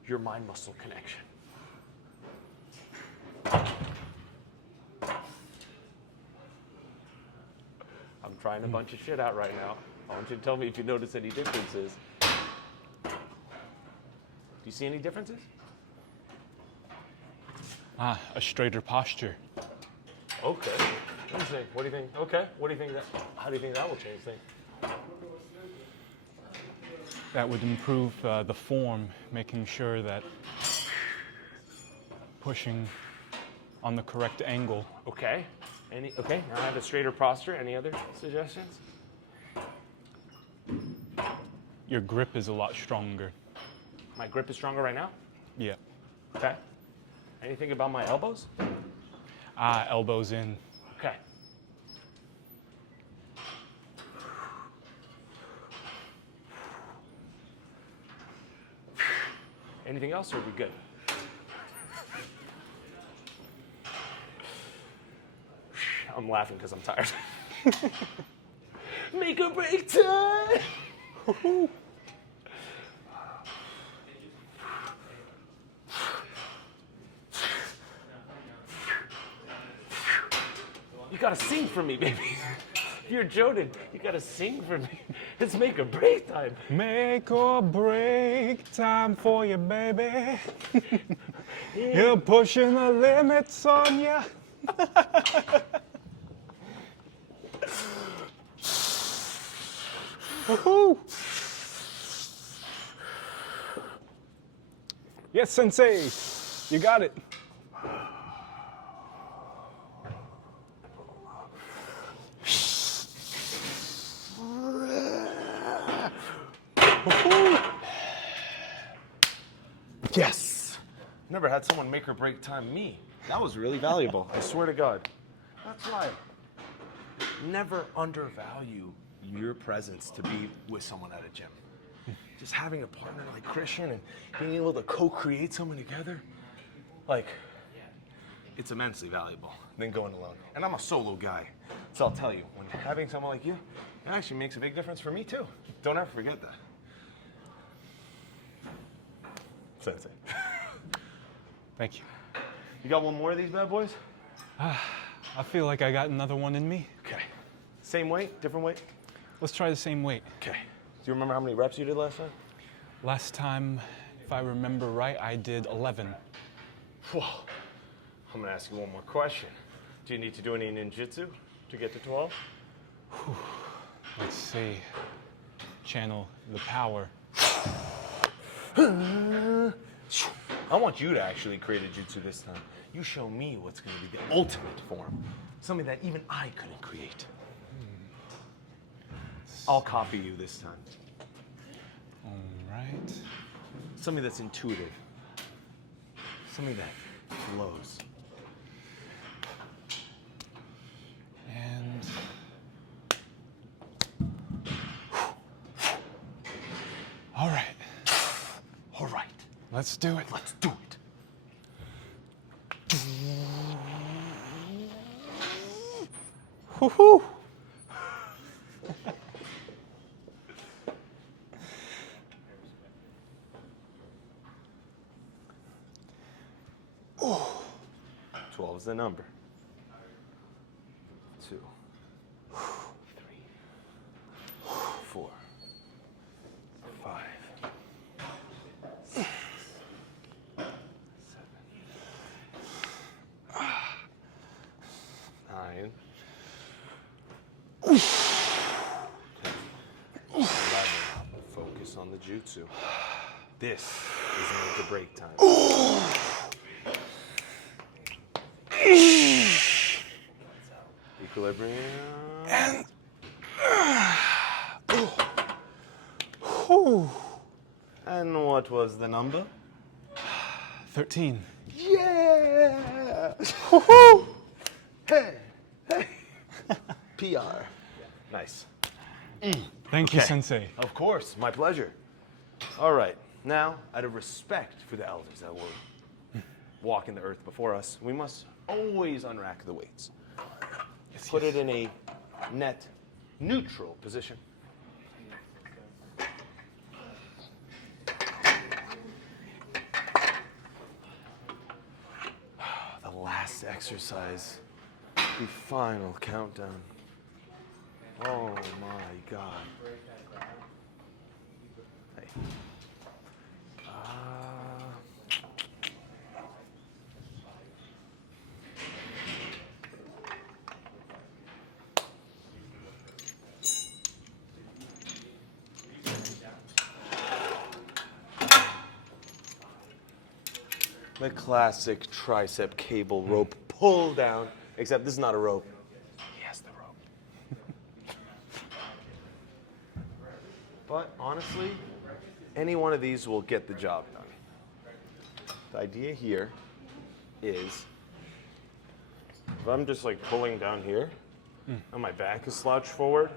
your mind-muscle connection? I'm trying a bunch of shit out right now. I want you to tell me if you notice any differences. Do you see any differences? A straighter posture. Okay. Let me see. What do you think? Okay. What do you think that? How do you think that will change things? That would improve the form, making sure that pushing on the correct angle. Okay. Okay. Now I have a straighter posture. Any other suggestions? Your grip is a lot stronger. My grip is stronger right now. Yeah. Okay. Anything about my elbows? Elbows in. Okay. Anything else, or are we good? I'm laughing because I'm tired. Make a break time! You gotta sing for me, baby. You're Jordan. You gotta sing for me. It's make or break time. Make or break time for you, baby. You're pushing the limits on ya. Woohoo! Yes, Sensei. You got it. Yes. Never had someone make or break time me. That was really valuable. I swear to God. That's why. Never undervalue your presence to be with someone at a gym. Just having a partner like Christian and being able to co-create something together, like, it's immensely valuable than going alone. And I'm a solo guy, so I'll tell you, when having someone like you, it actually makes a big difference for me too. Don't ever forget that. Sensei. Thank you. You got one more of these bad boys? I feel like I got another one in me. Okay. Same weight, different weight? Let's try the same weight. Okay. Do you remember how many reps you did last time? Last time, if I remember right, I did 11. Whew. I'm gonna ask you one more question. Do you need to do any ninjutsu to get to 12? Let's see. Channel the power. I want you to actually create a jutsu this time. You show me what's gonna be the ultimate form. Something that even I couldn't create. I'll copy you this time. All right. Something that's intuitive. Something that flows. And all right. All right. Let's do it. Let's do it. Woohoo! Oh. 12 is the number. 2, 3, 4, 5, 6, 7, 9, 10, 11. Focus on the jutsu. This is make or break time. Equilibrium. And And what was the number? 13. Yeah! Hey! Hey! PR. Nice. Thank you, Okay. Sensei. Of course, my pleasure. All right, now, out of respect for the elders that will walk in the earth before us, we must always unrack the weights. Put it in a net neutral position. The last exercise, the final countdown. Oh my God. Hey. The classic tricep cable rope pull down, except this is not a rope. He has the rope. But honestly, any one of these will get the job done. The idea here is, if I'm just like pulling down here, and my back is slouched forward,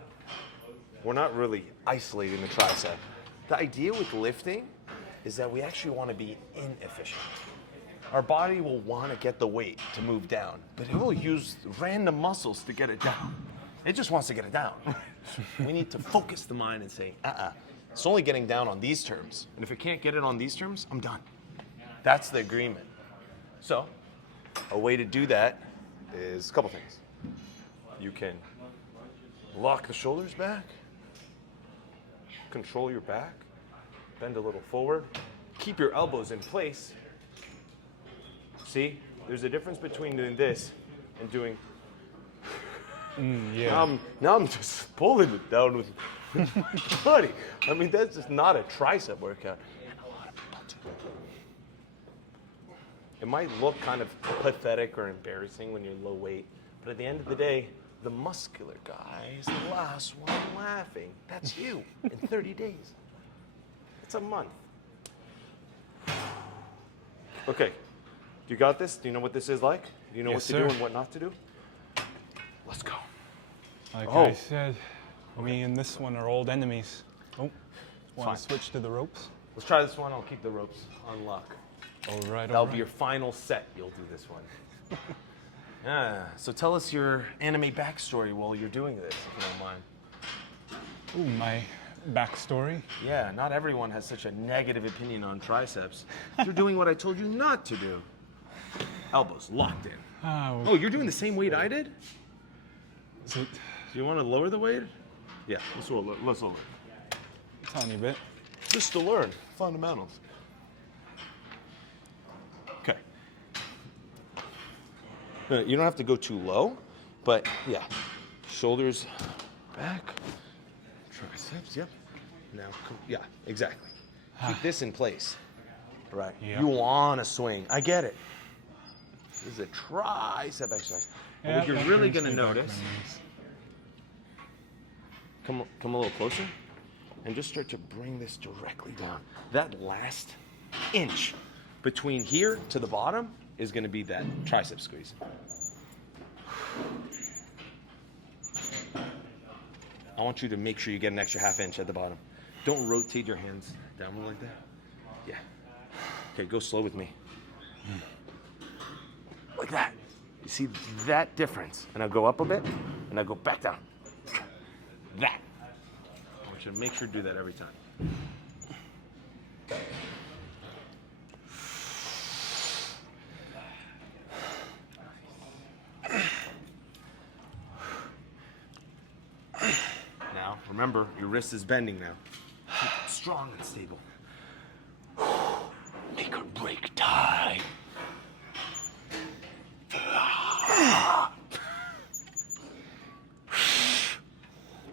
we're not really isolating the tricep. The idea with lifting is that we actually want to be inefficient. Our body will want to get the weight to move down, but it will use random muscles to get it down. It just wants to get it down. We need to focus the mind and say, it's only getting down on these terms. And if it can't get it on these terms, I'm done. That's the agreement. So, a way to do that is a couple things. You can lock the shoulders back, control your back. Bend a little forward. Keep your elbows in place. See, there's a difference between doing this and doing. Yeah. Now I'm just pulling it down with my body. I mean, that's just not a tricep workout. And a lot of people do. It might look kind of pathetic or embarrassing when you're low weight, but at the end of the day, the muscular guy is the last one laughing. That's you in 30 days. It's a month. Okay, you got this? Do you know what this is like? Do you know Yes, what to sir. do and what not to do? Let's go. Like Oh. I said, me and this one are old enemies. Oh, want Fine. to switch to the ropes? Let's try this one. I'll keep the ropes on lock. All right, That'll be your final set. You'll do this one. So tell us your anime backstory while you're doing this, if you don't mind. Ooh, my backstory. Yeah, not everyone has such a negative opinion on triceps. You're doing what I told you not to do. Elbows locked in. Oh, you're doing the same weight I did? Is it Do you want to lower the weight? Yeah, let's lower. a tiny bit? Just to learn fundamentals. Okay. You don't have to go too low, but yeah. Shoulders back. Triceps, yep. Now, yeah, exactly. Keep this in place. Right. Yeah. You want to swing. I get it. This is a tricep exercise. And what you're that really brings going to me back notice, memories. come a little closer, and just start to bring this directly down. That last inch between here to the bottom is going to be that tricep squeeze. I want you to make sure you get an extra half inch at the bottom. Don't rotate your hands downward like that. Yeah. Okay, go slow with me. Like that. You see that difference? And I'll go up a bit, and I'll go back down. That. I want you to make sure to do that every time. Now, remember, your wrist is bending now. Keep it strong and stable. Make or break time.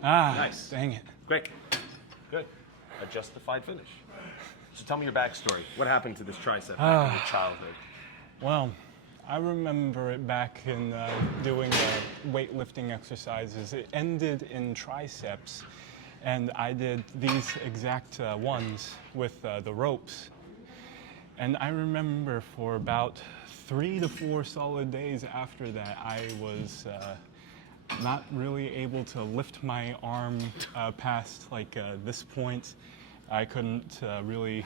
Nice. Dang it. Great. Good. A justified finish. So tell me your backstory. What happened to this tricep back in your childhood? Well, I remember it back in doing weightlifting exercises. It ended in triceps, and I did these exact ones with the ropes. And I remember for about 3 to 4 solid days after that, I was not really able to lift my arm past like this point. I couldn't really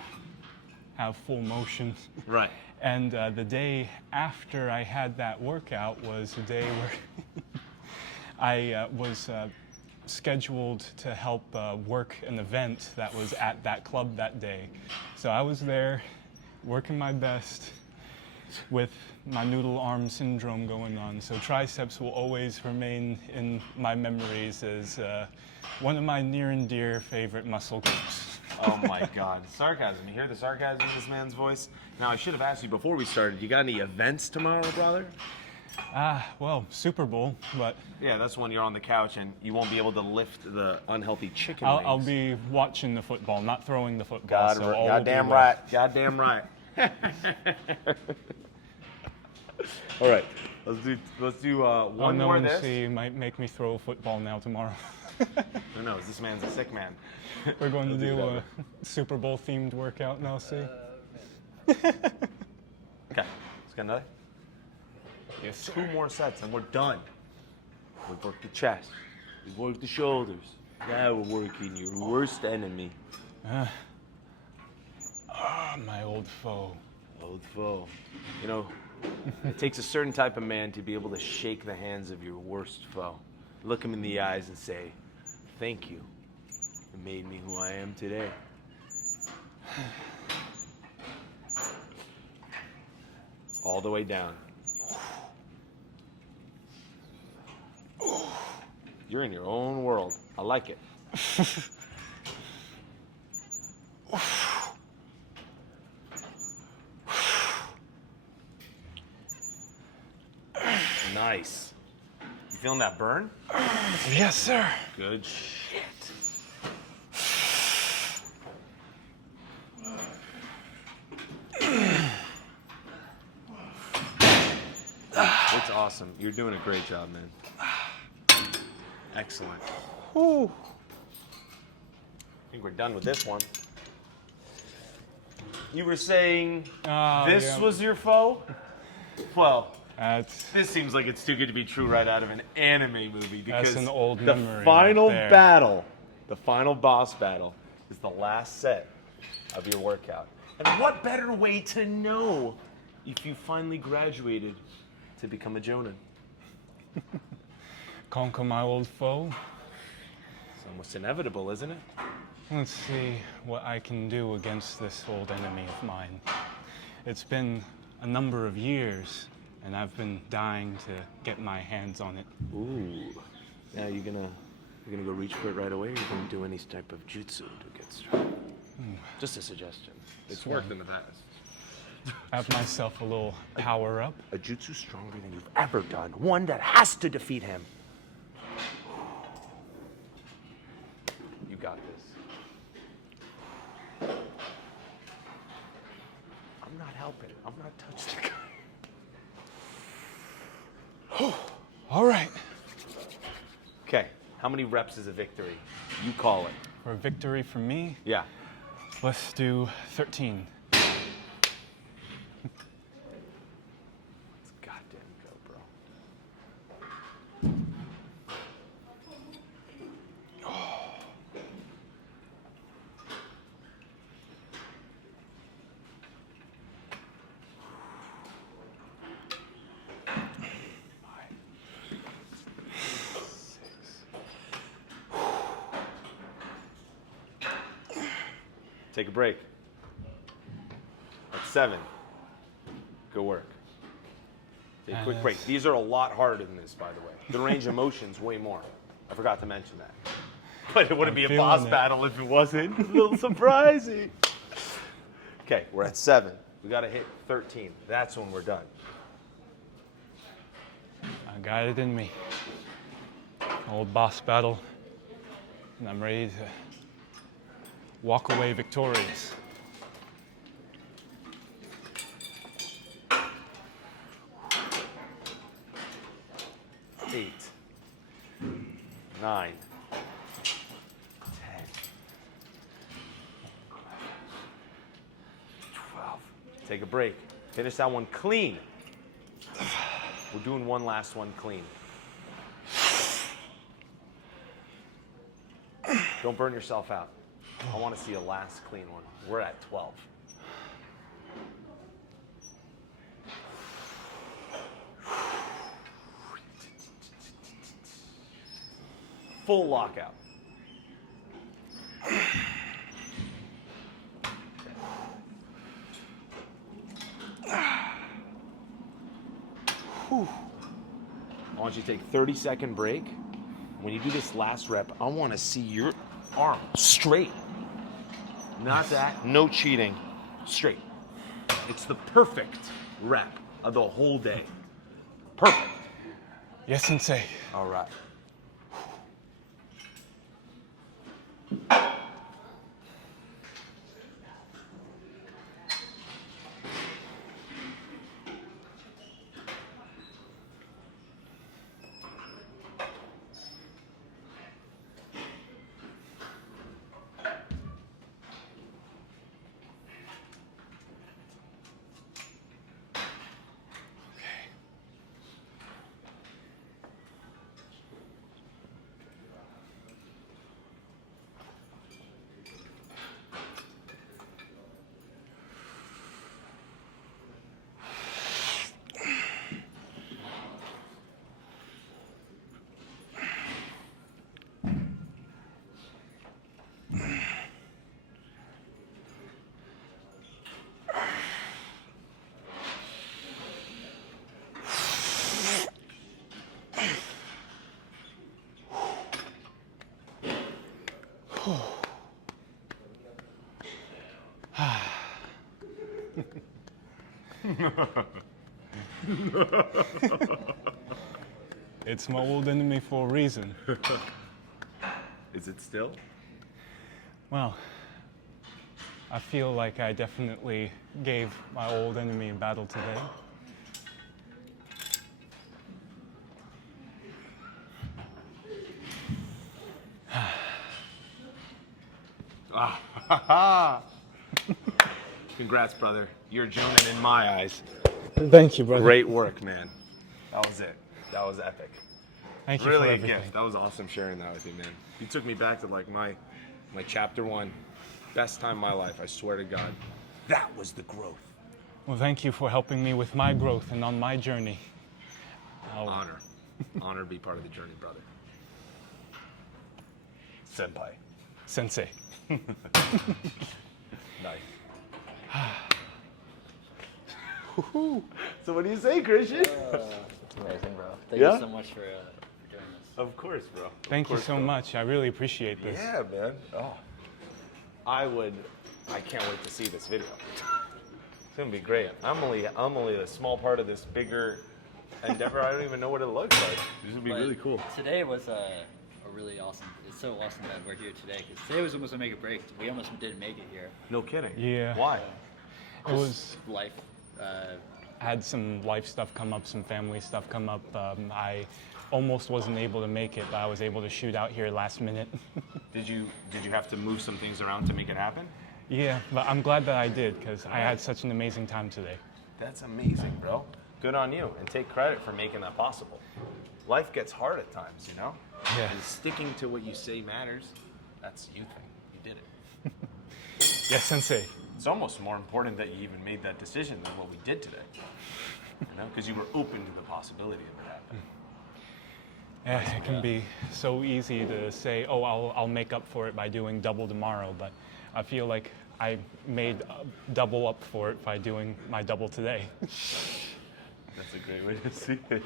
have full motion. Right. And the day after I had that workout was the day where I was scheduled to help work an event that was at that club that day. So I was there working my best with my noodle arm syndrome going on. So triceps will always remain in my memories as one of my near and dear favorite muscle groups. Oh my God. Sarcasm. You hear the sarcasm in this man's voice? Now, I should have asked you before we started, you got any events tomorrow, brother? Well, Super Bowl, but Yeah, that's when you're on the couch and you won't be able to lift the unhealthy chicken wings. I'll be watching the football, not throwing the football. So all will be Goddamn well. right. Goddamn right. All right. Let's do one no more one of this. see might make me throw a football now tomorrow. Who knows? This man's a sick man. We're going to We'll do do a Super Bowl themed workout now, see? Okay. Let's get another. Yes. 2 more sets and we're done. We've worked the chest. We've worked the shoulders. Now we're working your worst enemy. My old foe. Old foe. You know, it takes a certain type of man to be able to shake the hands of your worst foe. Look him in the eyes and say, thank you. It made me who I am today. All the way down. You're in your own world. I like it. Nice. You feeling that burn? Yes, sir. Good shit. It's awesome. You're doing a great job, man. Excellent. Whew. I think we're done with this one. You were saying this was your foe? Well, this seems like it's too good to be true right out of an anime movie because that's an old the memory final right there. battle, the final boss battle, is the last set of your workout. And what better way to know if you finally graduated to become a Jonin? Conquer my old foe. It's almost inevitable, isn't it? Let's see what I can do against this old enemy of mine. It's been a number of years, and I've been dying to get my hands on it. Ooh. Now you're gonna go reach for it right away, or you're gonna do any type of jutsu to get strong? Just a suggestion. It's worked in the past. Have myself a little power up. A jutsu stronger than you've ever done. One that has to defeat him. You got this. I'm not helping. I'm not touching the guy. All right. Okay, how many reps is a victory? You call it. For a victory for me, Yeah. let's do 13. Let's goddamn go, bro. Take a break. That's 7. Good work. Take a quick break. These are a lot harder than this, by the way. The range of motion's way more. I forgot to mention that. But it wouldn't be a boss battle if it wasn't. A little surprising. Okay, we're at 7. We got to hit 13. That's when we're done. I got it in me. Old boss battle, and I'm ready to walk away victorious. Eight, 9, 10, 12. Take a break. Finish that one clean. We're doing one last one clean. Don't burn yourself out. I want to see a last clean one. We're at 12. Full lockout. I want you to take a 30-second break. When you do this last rep, I want to see your arm straight. Not that. No cheating. Straight. It's the perfect rep of the whole day. Perfect. Yes, Sensei. All right. It's my old enemy for a reason. Is it still? Well, I feel like I definitely gave my old enemy a battle today. Congrats, brother. You're Jonan in my eyes. Thank you, brother. Great work, man. That was it. That was epic. Thank you Really for a everything. gift. That was awesome sharing that with you, man. You took me back to like my chapter 1. Best time of my life, I swear to God. That was the growth. Well, thank you for helping me with my growth and on my journey. Honor. Honor to be part of the journey, brother. Senpai. Sensei. Nice. So what do you say, Christian? It's amazing, bro. Thank Yeah? you so much for doing this. Of course, bro. Thank you so much. I really appreciate this. Yeah, man. Oh. I can't wait to see this video. It's gonna be great. I'm only a small part of this bigger endeavor. I don't even know what it looks like. This would be But really cool. Today was a really awesome. It's so awesome that we're here today because today was almost a make or break. We almost didn't make it here. No kidding. Yeah. Why? It was, Life. I had some life stuff come up, some family stuff come up. I almost wasn't able to make it, but I was able to shoot out here last minute. Did you have to move some things around to make it happen? Yeah, but I'm glad that I did because I had such an amazing time today. That's amazing, bro. Good on you, and take credit for making that possible. Life gets hard at times, you know? Yeah. And sticking to what you say matters. That's you thing. You did it. Yes, Sensei. It's almost more important that you even made that decision than what we did today. You know, because you were open to the possibility of it happening. Yeah, it can be so easy to say, oh, I'll make up for it by doing double tomorrow, but I feel like I made double up for it by doing my double today. That's a great way to see it.